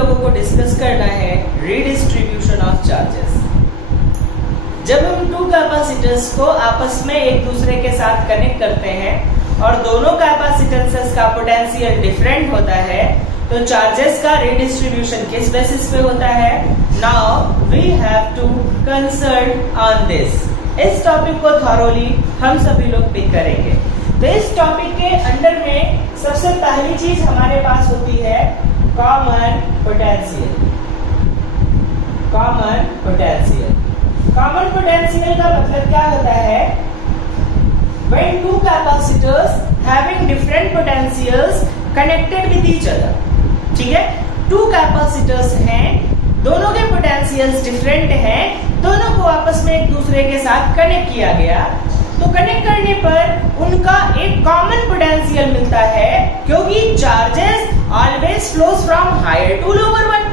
लोगों को डिस्कस करना है रीडिस्ट्रीब्यूशन ऑफ चार्जेस। जब हम टू कैपेसिटर्स को आपस में एक दूसरे के साथ कनेक्ट करते हैं और दोनों कैपेसिटेंसेस का पोटेंशियल डिफरेंट होता है तो चार्जेस का रीडिस्ट्रीब्यूशन किस बेसिस पे होता है? Now we have to concern on this. इस टॉपिक को थॉरोली हम सभी लोग पिक करेंगे। तो इस टॉपिक के अंडर में सबसे पहली चीज हमारे पास होती है common potential. Common potential, common potential का मतलब क्या होता है? when two capacitors having different potentials connected with each other। ठीक है, टू कैपेसिटर्स हैं, दोनों के पोटेंशियल्स डिफरेंट हैं, दोनों को आपस में एक दूसरे के साथ कनेक्ट किया गया तो कनेक्ट करने पर उनका एक कॉमन पोटेंशियल मिलता है, क्योंकि charges always flows from higher to lower one.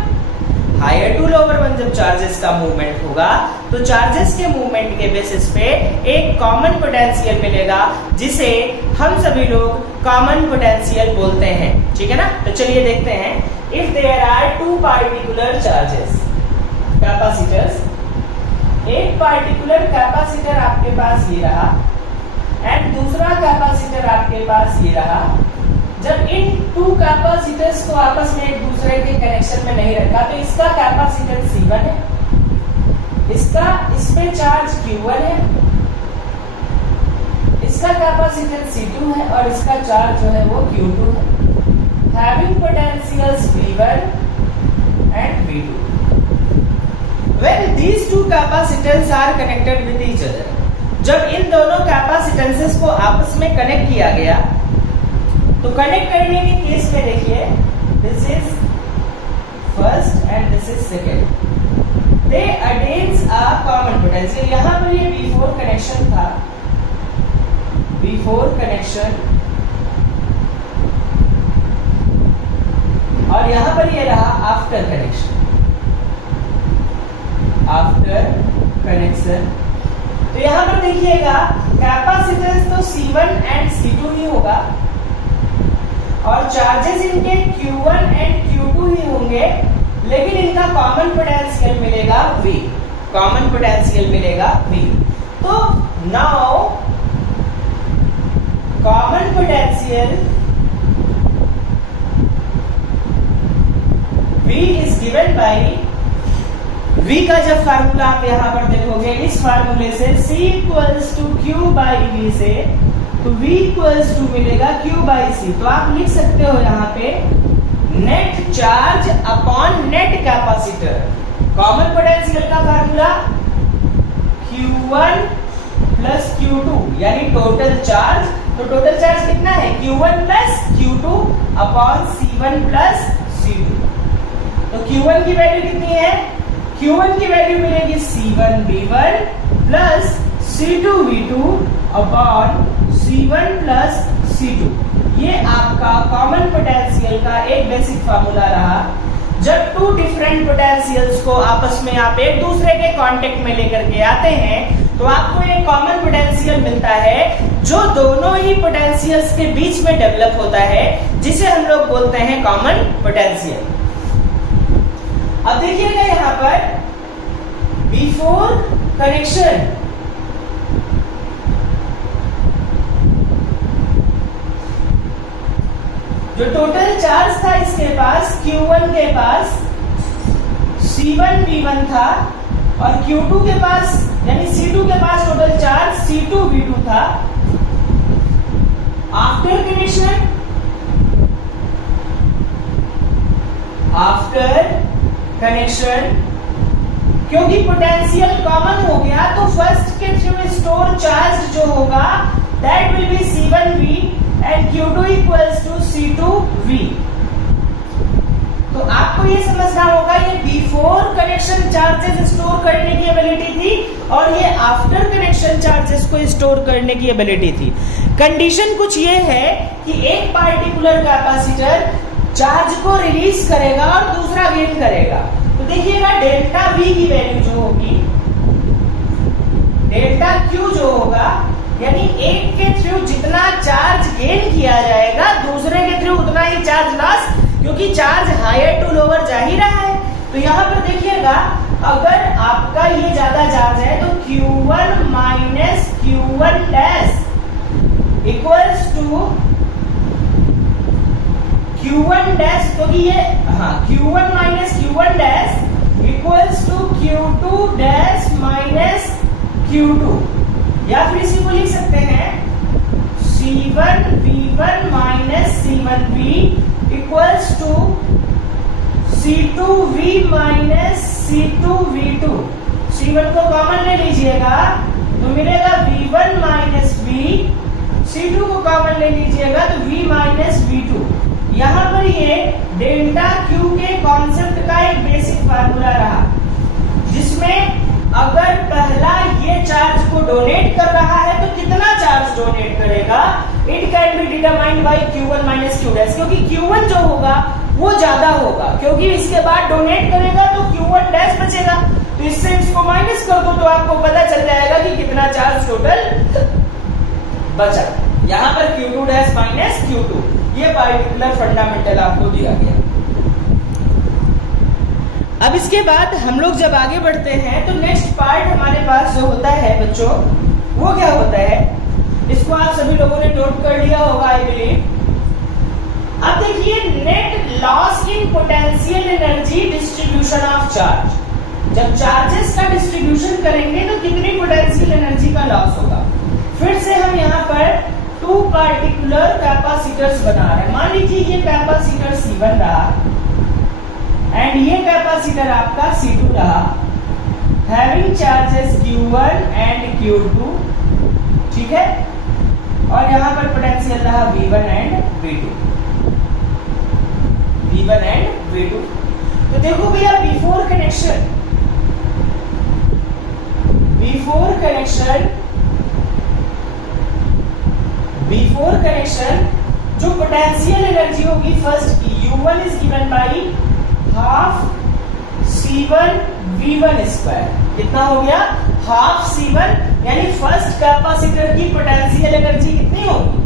Higher to lower one जब चार्जेस का मूवमेंट होगा तो चार्जेस के मूवमेंट के बेसिस पे एक कॉमन पोटेंशियल मिलेगा जिसे हम सभी लोग कॉमन पोटेंशियल बोलते हैं। ठीक है ना? तो चलिए देखते हैं। If there are two particular charges capacitors, एक पार्टिकुलर कैपेसिटर आपके पास ये रहा एंड दूसरा कैपेसिटर आपके पास ये रहा। जब इन टू कैपेसिटर्स को आपस में एक दूसरे के कनेक्शन में नहीं रखा तो इसका कैपेसिटेंस C1 है, इसका इसमें चार्ज Q1 है, इसका कैपेसिटेंस C2 है और इसका चार्ज जो है वो Q2 है। Having potentials V1 and V2। When these two capacitors are connected with each other, जब इन दोनों कैपेसिटेंसेस को आपस में कनेक्ट किया गया तो कनेक्ट करने के केस में देखिए, this is first and this is second, they attains a common potential. यहां पर ये बिफोर कनेक्शन था, बिफोर कनेक्शन, और यहां पर ये रहा आफ्टर कनेक्शन, आफ्टर कनेक्शन। तो यहां पर देखिएगा कैपेसिटेंस तो C1 एंड C2 ही होगा और चार्जेस इनके Q1 एंड Q2 ही होंगे, लेकिन इनका कॉमन पोटेंशियल मिलेगा V। कॉमन पोटेंशियल मिलेगा V। तो now common potential V is given by V का जब फार्मूला आप यहां पर देखोगे, इस फार्मूले से C equals to Q by V से तो V इक्वल्स टू मिलेगा Q बाई C। तो आप लिख सकते हो यहाँ पे net charge upon net capacitor. Common potential का फार्मूला Q1 प्लस Q2 यानी टोटल चार्ज। तो टोटल चार्ज कितना है? Q1 plus Q2 upon C1 plus C2। तो Q1 की वैल्यू कितनी है? Q1 की वैल्यू मिलेगी C1 V1 plus C2 V2 upon C1 plus C2। ये आपका कॉमन पोटेंशियल का एक बेसिक फार्मूला रहा। जब टू डिफरेंट पोटेंशियल्स को आपस में आप एक दूसरे के कांटेक्ट में लेकर के आते हैं तो आपको एक कॉमन पोटेंशियल मिलता है जो दोनों ही पोटेंशियल्स के बीच में डेवलप होता है, जिसे हम लोग बोलते हैं कॉमन पोटेंशियल। अब देखिएगा यहां पर बिफोर कनेक्शन जो टोटल चार्ज था इसके पास, Q1 के पास C1 V1 था और Q2 के पास यानी C2 के पास टोटल चार्ज C2 V2 था। आफ्टर कनेक्शन, आफ्टर कनेक्शन क्योंकि पोटेंशियल कॉमन हो गया तो फर्स्ट के थ्रू स्टोर चार्ज जो होगा that will be C1V and Q2 equals to C2V। तो आपको ये समझना होगा ये बिफोर कनेक्शन चार्जेस स्टोर करने की एबिलिटी थी और ये आफ्टर कनेक्शन चार्जेस को स्टोर करने की एबिलिटी थी। कंडीशन कुछ ये है कि एक पार्टिकुलर कैपेसिटर चार्ज को रिलीज करेगा और दूसरा गेन करेगा। तो देखिएगा डेल्टा V की वैल्यू जो होगी, डेल्टा Q जो होगा, यानी एक के थ्रू जितना चार्ज गेन किया जाएगा दूसरे के थ्रू उतना ही चार्ज लॉस, क्योंकि चार्ज हायर टू लोअर जा ही रहा है। तो यहाँ पर देखिएगा, अगर आपका ये ज्यादा चार्ज है तो Q1 minus Q1 dash equals to Q1 dash, क्योंकि ये Q1 minus Q1 dash equals to Q2 dash minus Q2, या फिर इसी को लिख सकते हैं C1 V1 minus C1 V equals to C2 V minus C2 V2। C1 को कॉमन ले लीजिएगा तो मिलेगा V1 माइनस V, C2 को कॉमन ले लीजिएगा तो V माइनस V2। यहाँ पर ये डेल्टा Q के कॉन्सेप्ट का एक बेसिक फार्मूला रहा, जिसमें अगर पहला ये चार्ज को डोनेट कर रहा है तो कितना चार्ज डोनेट करेगा, it can be determined by Q1 minus Q dash, क्योंकि Q1 जो होगा वो ज्यादा होगा, क्योंकि इसके बाद डोनेट करेगा तो Q1 डैश बचेगा, तो इससे इसको माइनस कर दो तो आपको पता चल जाएगा कि कितना चार्ज टोटल बचा। यहाँ पर Q2 डैश माइनस Q2, ये पार्टिकुलर फंडामेंटल आपको दिया गया। अब इसके बाद हम लोग जब आगे बढ़ते हैं तो नेक्स्ट पार्ट हमारे पास जो होता है बच्चों, वो क्या होता है, इसको आप सभी लोगों ने नोट कर लिया होगा आई बिलीव। अब देखिए, net loss in potential energy distribution of charge. जब चार्जेस का डिस्ट्रीब्यूशन करेंगे तो कितनी पोटेंशियल एनर्जी का लॉस होगा। फिर से हम यहाँ पर टू पार्टिकुलर कैपेसिटर्स बना रहे हैं। मान लीजिए ये कैपेसिटर C1 रहा एंड ये कैपेसिटर आपका C2 रहा, having charges Q1 and Q2, ठीक है, और यहाँ पर पोटेंशियल रहा V1 and V2, V1 and V2। तो देखो भैया, बिफोर कनेक्शन जो पोटेंशियल एनर्जी होगी, first U1 is given by half C1 V1 square. कितना हो गया, हाफ C1, यानी फर्स्ट कैपेसिटर की पोटेंशियल एनर्जी कितनी होगी,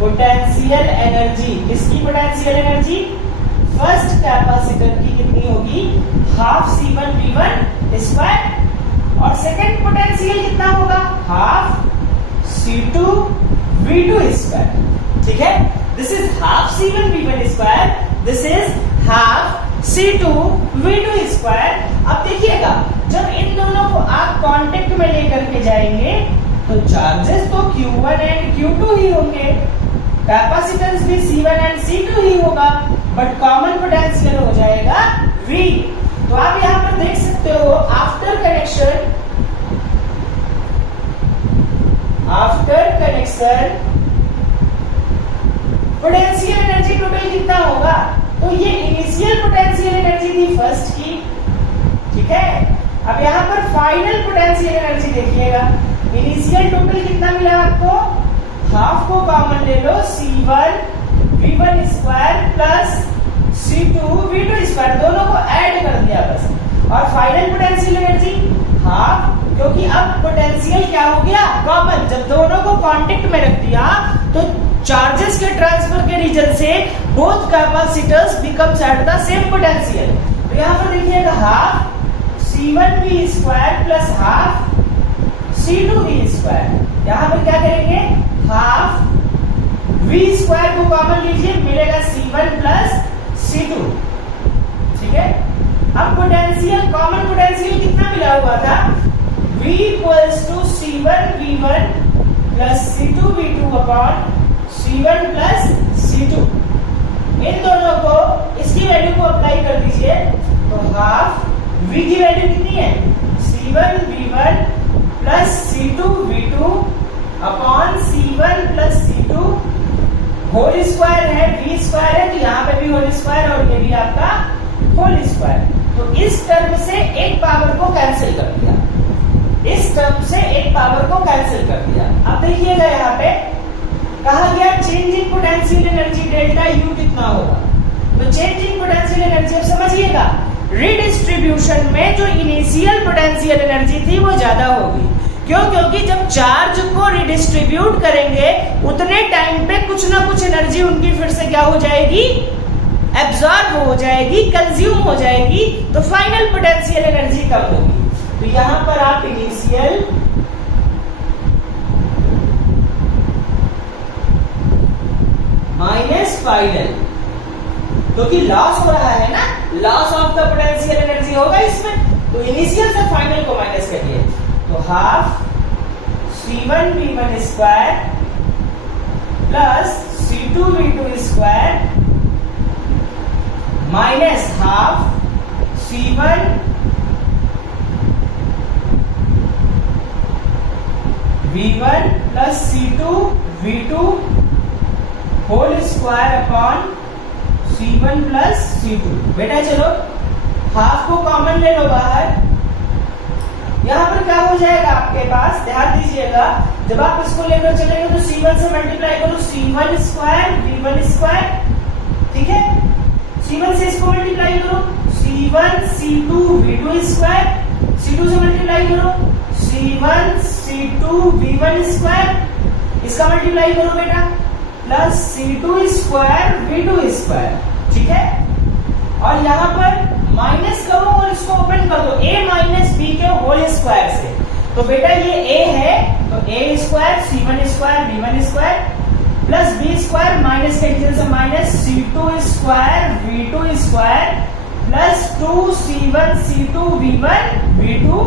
पोटेंशियल एनर्जी, किसकी पोटेंशियल एनर्जी, फर्स्ट कैपेसिटर की कितनी होगी, हाफ C1 V1 स्क्वायर, और सेकंड पोटेंशियल कितना होगा, हाफ C2 V2 स्क्वायर। ठीक है, this is half C1 V1 square, this is half C2 V2 square. अब देखिएगा, जब इन दोनों को आप कांटेक्ट में लेकर के जाएंगे तो चार्जेस तो Q1 एंड Q2 ही होंगे, कैपेसिटेंस भी C1 एंड C2 ही होगा, बट कॉमन पोटेंशियल हो जाएगा V। तो आप यहाँ पर देख सकते हो, after connection potential energy total कितना होगा, तो ये इनिशियल पोटेंशियल एनर्जी थी फर्स्ट की, ठीक है। अब यहाँ पर फाइनल पोटेंशियल एनर्जी देखिएगा, इनिशियल टोटल कितना मिला आपको, हाफ को कॉमन ले लो, C1 V1 square plus C2 V2 square, दोनों को ऐड कर दिया बस, और फाइनल पोटेंशियल एनर्जी हाफ, क्योंकि अब पोटेंशियल क्या हो गया, कॉमन। जब दोनों को कांटेक्ट में रख दिया तो चार्जेस के ट्रांसफर के रीजन से both capacitors becomes at the same potential. तो यहाँ पर देखिएगा, half C1 V square plus half C2 V square. यहाँ पर क्या करेंगे, हाफ V स्क्वायर को कॉमन लीजिए, मिलेगा C1 प्लस C2, ठीक है। अब पोटेंशियल, कॉमन पोटेंशियल कितना मिला हुआ था, V equals to C1 V1 plus C2 V2 upon C1 plus C2। इन दोनों को, इसकी वैल्यू को अप्लाई कर दीजिए, तो हाफ V की वैल्यू कितनी है, C1 V1 plus C2 V2 upon C1 plus C2, whole square है, V स्क्वायर है, तो यहाँ पे भी होल स्क्वायर और ये भी आपका होल स्क्वायर। तो इस टर्म से एक पावर को कैंसिल कर दिया, इस टर्म से एक पावर को कैंसिल कर दिया। अब देखिएगा, यहाँ पे कहा गया change in potential energy delta U कितना होगा, तो चेंज इन पोटेंशियल एनर्जी अब समझिएगा, रिडिस्ट्रीब्यूशन में जो इनिशियल पोटेंशियल एनर्जी थी वो ज्यादा होगी। क्यों, क्योंकि जब चार्ज को रिडिस्ट्रीब्यूट करेंगे उतने टाइम पे कुछ ना कुछ एनर्जी उनकी फिर से क्या हो जाएगी, एब्जॉर्ब हो जाएगी, कंज्यूम हो जाएगी, तो फाइनल पोटेंशियल एनर्जी कम होगी। तो यहां पर आप इनिशियल माइनस फाइनल, क्योंकि लॉस हो रहा है ना, loss of the potential energy होगा इसमें, तो इनिशियल से फाइनल को माइनस करिए, तो half C1 V1 square plus C2 V2 square minus half C1 V1 plus C2 V2 whole square upon C1 plus C2। बेटा चलो हाफ को कॉमन ले लो बाहर, यहां पर क्या हो जाएगा आपके पास, ध्यान दीजिएगा, जब आप इसको लेकर चलेंगे तो C1 से मल्टीप्लाई करो C1 स्क्वायर V1 स्क्वायर, ठीक है, C1 से इसको मल्टीप्लाई करो C1 C2 V2 square, C2 से मल्टीप्लाई करो C1 C2 V1 स्क्वायर, इसका मल्टीप्लाई करो बेटा plus C2 square V2 square, ठीक है, और यहां पर माइनस करो और इसको ओपन कर दो a माइनस बी के होल स्क्वायर से, तो बेटा ये a है तो a square C1 square V1 square plus b square minus के डिवीजन से minus C2 square V2 square plus 2C1 C2 V1 V2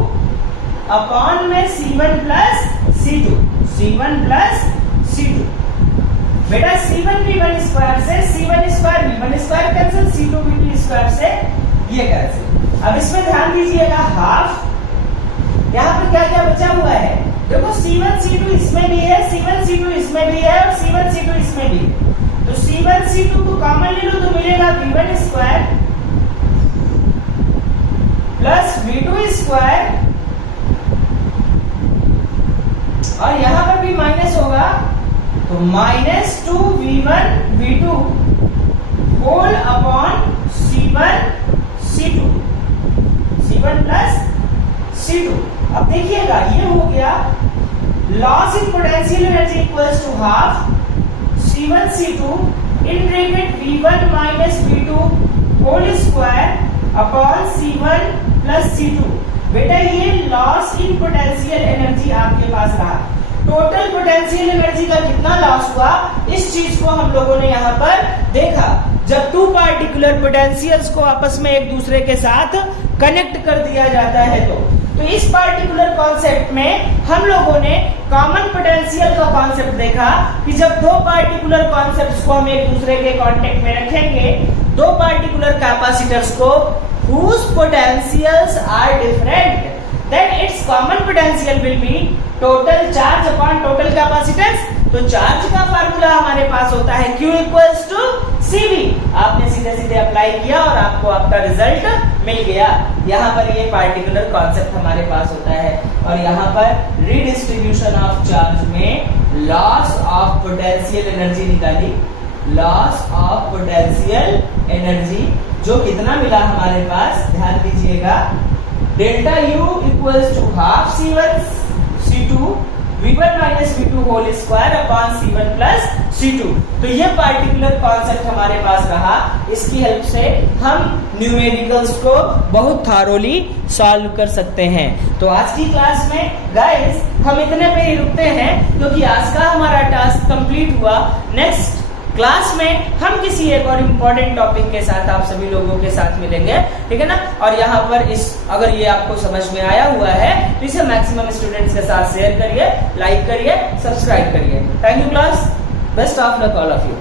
upon में C1 plus C1 plus C2। बेटा C1 V1 स्क्वायर से C1 square V1 square cancel, C2 V2 square से ये cancel. अब इसमें ध्यान दीजिएगा हाफ, यहाँ पर क्या क्या बचा हुआ है, देखो C1 C2 इसमें भी है, C1 C2 इसमें भी है और C1 C2 इसमें भी है, तो C1 C2 को कॉमन ले लो तो मिलेगा V1 square plus V2 square, और यहां पर भी माइनस होगा तो minus 2V1 V2 whole upon C1 C2 C1 plus C2। अब देखिएगा ये हो गया loss in potential energy equals to half C1 C2 in bracket V1 minus V2 whole square upon C1 plus C2। बेटा ये loss in potential energy आपके पास रहा। Total potential energy का कितना लॉस हुआ, इस चीज को हम लोगों ने यहाँ पर देखा। जब टू पार्टिकुलर पोटेंशियल्स को आपस में एक दूसरे के साथ कनेक्ट कर दिया जाता है तो इस पार्टिकुलर कॉन्सेप्ट में हम लोगों ने कॉमन पोटेंशियल का कॉन्सेप्ट देखा कि जब दो पार्टिकुलर कॉन्सेप्ट्स को हम एक दूसरे के कांटेक्ट में रखेंगे, दो पार्टिकुलर कैपेसिटर्स को whose potentials are different, then its common potential will be total charge upon total capacitance। तो चार्ज का फार्मूला हमारे पास होता है Q इक्वल्स टू CV। आपने सीधे सीधे अप्लाई किया और आपको आपका रिजल्ट मिल गया। यहाँ पर ये पार्टिकुलर कॉन्सेप्ट हमारे पास होता है, और यहाँ पर रीडिस्ट्रीब्यूशन ऑफ चार्ज में लॉस ऑफ पोटेंशियल एनर्जी निकाली, लॉस ऑफ पोटेंशियल एनर्जी जो कितना मिला हमारे पास, ध्यान दीजिएगा, delta U equals to half C1 C2 V1 minus V2 whole square upon C1 plus C2। तो ये पार्टिकुलर कॉन्सेप्ट हमारे पास रहा। इसकी हेल्प से हम न्यूमेरिकल्स को बहुत थारोली सॉल्व कर सकते हैं। तो आज की क्लास में गाइस हम इतने पे ही रुकते हैं, क्योंकि आज का हमारा टास्क कंप्लीट हुआ। नेक्स्ट क्लास में हम किसी एक और इम्पोर्टेंट टॉपिक के साथ आप सभी लोगों के साथ मिलेंगे, ठीक है ना। और यहाँ पर अगर ये आपको समझ में आया हुआ है तो इसे मैक्सिमम स्टूडेंट्स के साथ शेयर करिए, लाइक करिए, सब्सक्राइब करिए। Thank you class, best of luck all of you.